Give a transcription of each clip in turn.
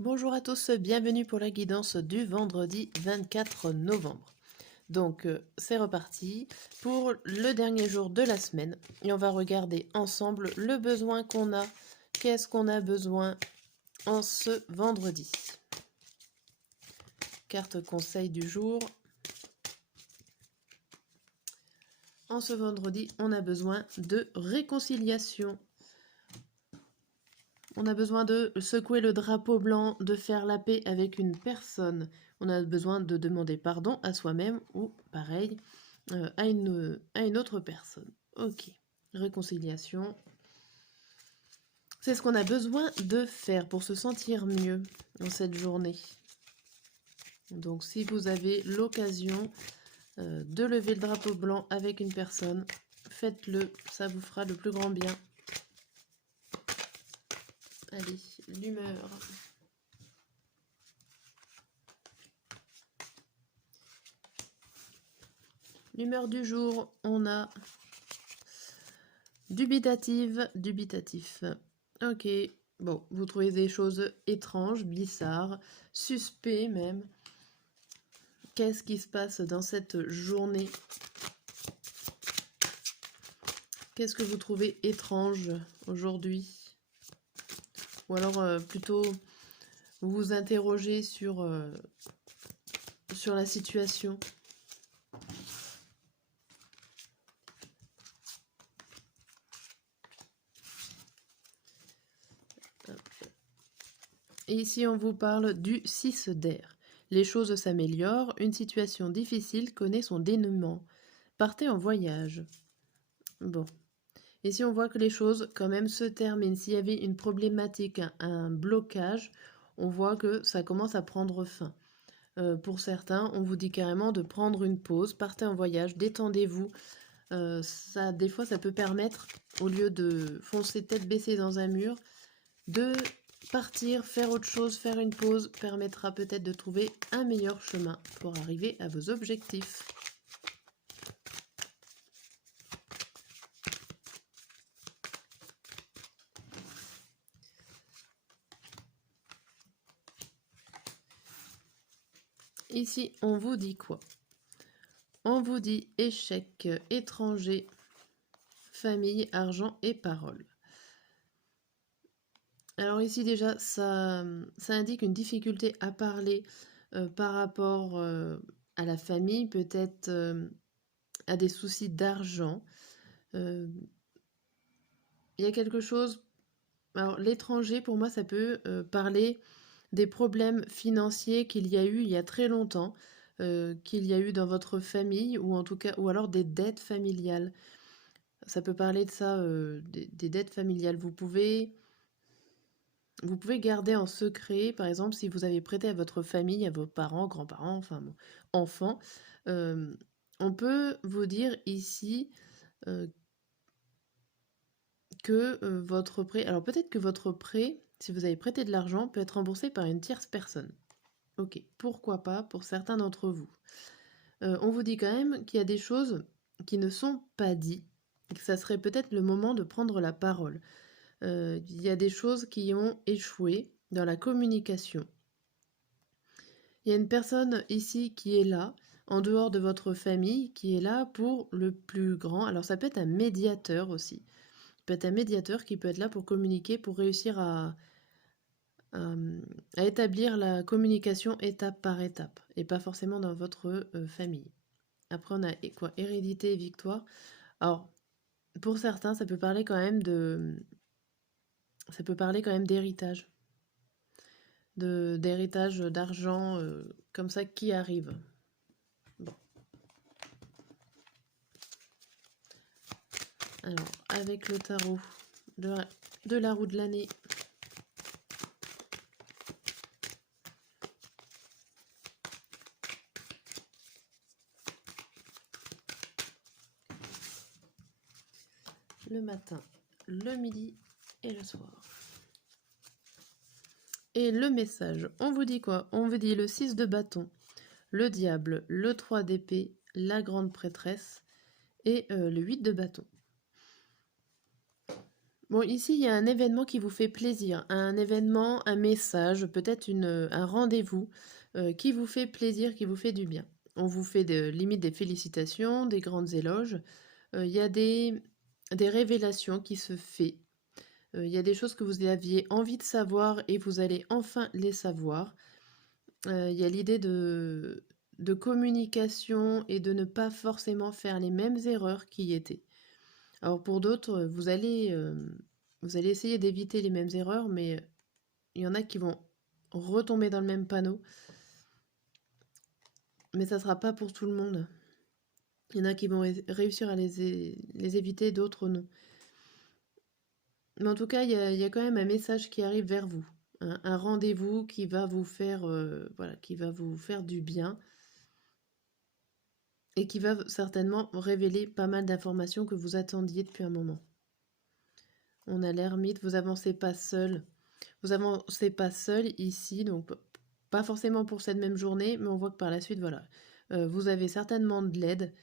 Bonjour à tous, bienvenue pour la guidance du vendredi 24 novembre. Donc c'est reparti pour le dernier jour de la semaine et on va regarder ensemble le besoin qu'on a. Qu'est-ce qu'on a besoin en ce vendredi? Carte conseil du jour. En ce vendredi, on a besoin de réconciliation. On a besoin de secouer le drapeau blanc, de faire la paix avec une personne. On a besoin de demander pardon à soi-même ou, pareil, à une autre personne. Ok, réconciliation. C'est ce qu'on a besoin de faire pour se sentir mieux dans cette journée. Donc si vous avez l'occasion de lever le drapeau blanc avec une personne, faites-le, ça vous fera le plus grand bien. Allez, l'humeur. L'humeur du jour, on a dubitative, dubitatif. Ok, bon, vous trouvez des choses étranges, bizarres, suspects même. Qu'est-ce qui se passe dans cette journée? Qu'est-ce que vous trouvez étrange aujourd'hui? Ou alors plutôt vous vous interrogez sur la situation. Et ici, on vous parle du 6 d'air. Les choses s'améliorent, une situation difficile connaît son dénouement. Partez en voyage. Bon. Ici, on voit que les choses quand même se terminent. S'il y avait une problématique, un blocage, on voit que ça commence à prendre fin. Pour certains, on vous dit carrément de prendre une pause, partez en voyage, détendez-vous. Des fois, ça peut permettre, au lieu de foncer tête baissée dans un mur, de partir, faire autre chose, faire une pause, permettra peut-être de trouver un meilleur chemin pour arriver à vos objectifs. Ici, on vous dit quoi? On vous dit échec, étranger, famille, argent et parole. Alors ici déjà, ça indique une difficulté à parler par rapport à la famille, peut-être à des soucis d'argent. Il y a quelque chose... Alors l'étranger, pour moi, ça peut parler des problèmes financiers qu'il y a eu il y a très longtemps, qu'il y a eu dans votre famille, ou en tout cas, ou alors des dettes familiales. Ça peut parler de ça, des dettes familiales. Vous pouvez garder en secret, par exemple, si vous avez prêté à votre famille, à vos parents, grands-parents, enfin bon, enfants, on peut vous dire ici que votre prêt... Alors peut-être que votre prêt, si vous avez prêté de l'argent, peut être remboursé par une tierce personne. Ok, pourquoi pas pour certains d'entre vous. On vous dit quand même qu'il y a des choses qui ne sont pas dites, et que ça serait peut-être le moment de prendre la parole. Il y a des choses qui ont échoué dans la communication. Il y a une personne ici qui est là, en dehors de votre famille, qui est là pour le plus grand. Alors ça peut être un médiateur aussi. Ça peut être un médiateur qui peut être là pour communiquer, pour réussir à établir la communication étape par étape, et pas forcément dans votre famille. Après, on a quoi? Hérédité et victoire. Alors, pour certains, ça peut parler quand même d'héritage. D'héritage d'argent comme ça qui arrive. Bon. Alors, avec le tarot de la roue de l'année. Le matin, le midi et le soir. Et le message, on vous dit quoi? On vous dit le 6 de bâton, le diable, le 3 d'épée, la grande prêtresse et le 8 de bâton. Bon, ici, il y a un événement qui vous fait plaisir, un événement, un message, peut-être un rendez-vous qui vous fait plaisir, qui vous fait du bien. On vous fait limite des félicitations, des grandes éloges. Il y a des révélations qui se fait. Il y a des choses que vous aviez envie de savoir et vous allez enfin les savoir. Il y a l'idée de communication et de ne pas forcément faire les mêmes erreurs qui y étaient. Alors pour d'autres, vous allez essayer d'éviter les mêmes erreurs, mais il y en a qui vont retomber dans le même panneau. Mais ça ne sera pas pour tout le monde. Il y en a qui vont réussir à les éviter, d'autres non. Mais en tout cas, il y a quand même un message qui arrive vers vous. Un rendez-vous qui va vous faire, voilà, qui va vous faire du bien et qui va certainement révéler pas mal d'informations que vous attendiez depuis un moment. On a l'ermite, vous avancez pas seul. Vous avancez pas seul ici, donc pas forcément pour cette même journée, mais on voit que par la suite, voilà, vous avez certainement de l'aide.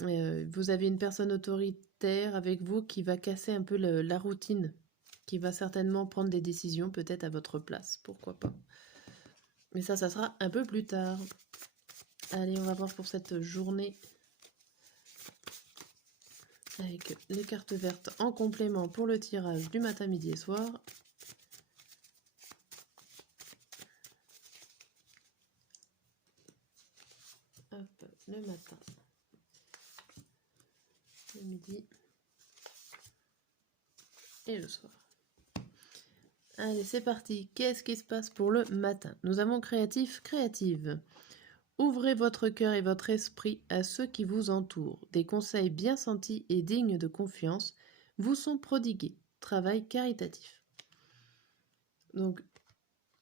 Vous avez une personne autoritaire avec vous qui va casser un peu la routine, qui va certainement prendre des décisions peut-être à votre place, pourquoi pas. Mais ça sera un peu plus tard. Allez, on va voir pour cette journée avec les cartes vertes en complément pour le tirage du matin, midi et soir. Hop, le matin, le midi et le soir. Allez, c'est parti. Qu'est-ce qui se passe pour le matin? Nous avons créatif, créative. Ouvrez votre cœur et votre esprit à ceux qui vous entourent. Des conseils bien sentis et dignes de confiance vous sont prodigués. Travail caritatif. Donc,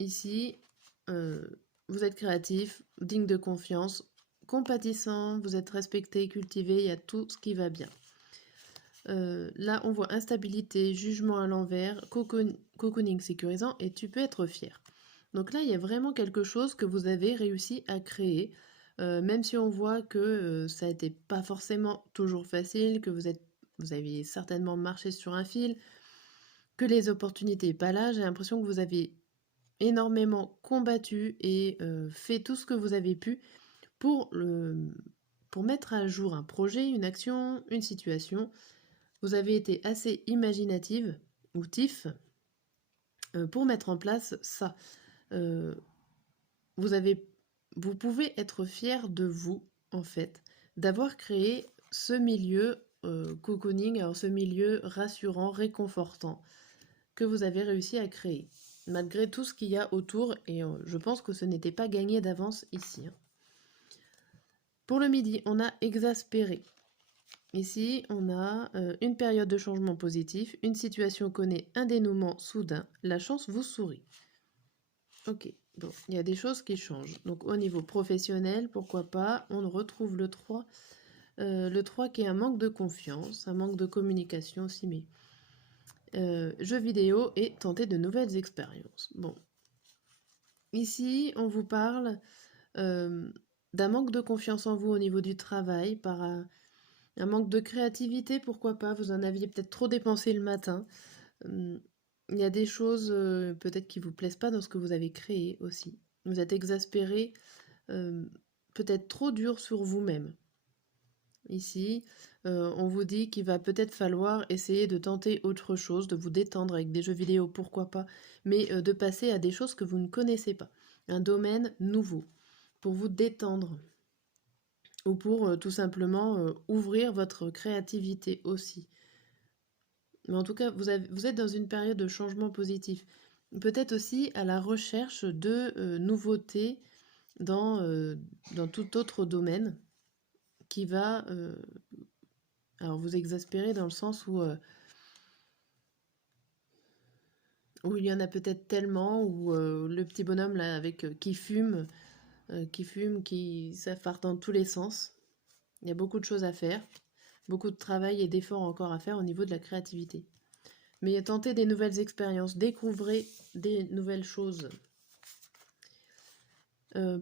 ici, vous êtes créatif, digne de confiance, compatissant, vous êtes respecté, cultivé, il y a tout ce qui va bien. Là, on voit instabilité, jugement à l'envers, cocooning sécurisant et tu peux être fier. Donc là, il y a vraiment quelque chose que vous avez réussi à créer, même si on voit que ça n'était pas forcément toujours facile, que vous avez certainement marché sur un fil, que les opportunités pas là. J'ai l'impression que vous avez énormément combattu et fait tout ce que vous avez pu pour mettre à jour un projet, une action, une situation. Vous avez été assez imaginative ou tif pour mettre en place ça. Vous pouvez être fier de vous, en fait, d'avoir créé ce milieu cocooning, alors ce milieu rassurant, réconfortant, que vous avez réussi à créer, malgré tout ce qu'il y a autour, et je pense que ce n'était pas gagné d'avance ici. Hein. Pour le midi, on a exaspéré. Ici, on a une période de changement positif, une situation connaît un dénouement soudain, la chance vous sourit. Ok, bon, il y a des choses qui changent. Donc au niveau professionnel, pourquoi pas, on retrouve le 3. Le 3 qui est un manque de confiance, un manque de communication aussi, mais jeux vidéo et tenter de nouvelles expériences. Bon, ici, on vous parle d'un manque de confiance en vous au niveau du travail, par un manque de créativité, pourquoi pas, vous en aviez peut-être trop dépensé le matin. Il y a des choses peut-être qui vous plaisent pas dans ce que vous avez créé aussi. Vous êtes exaspéré, peut-être trop dur sur vous-même. Ici, on vous dit qu'il va peut-être falloir essayer de tenter autre chose, de vous détendre avec des jeux vidéo, pourquoi pas, mais de passer à des choses que vous ne connaissez pas, un domaine nouveau, pour vous détendre, ou pour tout simplement ouvrir votre créativité aussi. Mais en tout cas, vous êtes dans une période de changement positif. Peut-être aussi à la recherche de nouveautés dans tout autre domaine qui va alors vous exaspérer dans le sens où il y en a peut-être tellement, où le petit bonhomme là avec qui fume, ça part dans tous les sens. Il y a beaucoup de choses à faire, beaucoup de travail et d'efforts encore à faire au niveau de la créativité. Mais tentez des nouvelles expériences, découvrez des nouvelles choses.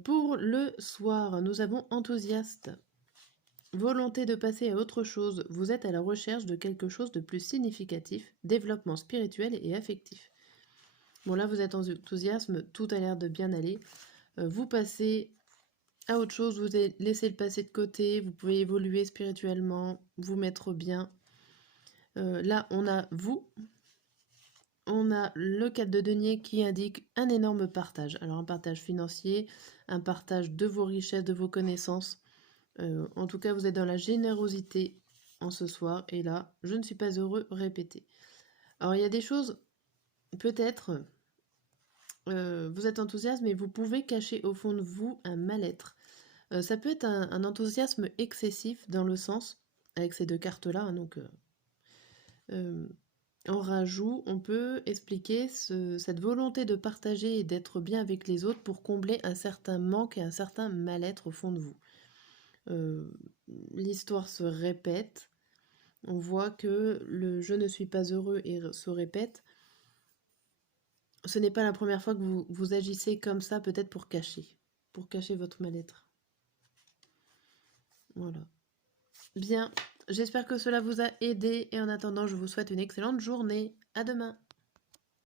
Pour le soir, nous avons enthousiaste. Volonté de passer à autre chose. Vous êtes à la recherche de quelque chose de plus significatif. Développement spirituel et affectif. Bon, là, vous êtes en enthousiasme. Tout a l'air de bien aller. Vous passez à autre chose. Vous laissez le passé de côté. Vous pouvez évoluer spirituellement. Vous mettre bien. Là, on a vous. On a le 4 de denier qui indique un énorme partage. Alors, un partage financier, un partage de vos richesses, de vos connaissances. En tout cas, vous êtes dans la générosité en ce soir. Et là, je ne suis pas heureux, répétez. Alors, il y a des choses, peut-être, vous êtes enthousiaste, mais vous pouvez cacher au fond de vous un mal-être. Ça peut être un enthousiasme excessif dans le sens, avec ces deux cartes-là, hein, donc en rajout, on peut expliquer cette volonté de partager et d'être bien avec les autres pour combler un certain manque et un certain mal-être au fond de vous. L'histoire se répète. On voit que le je ne suis pas heureux et se répète. Ce n'est pas la première fois que vous agissez comme ça, peut-être pour cacher votre mal-être. Voilà. Bien, j'espère que cela vous a aidé et en attendant, je vous souhaite une excellente journée. À demain.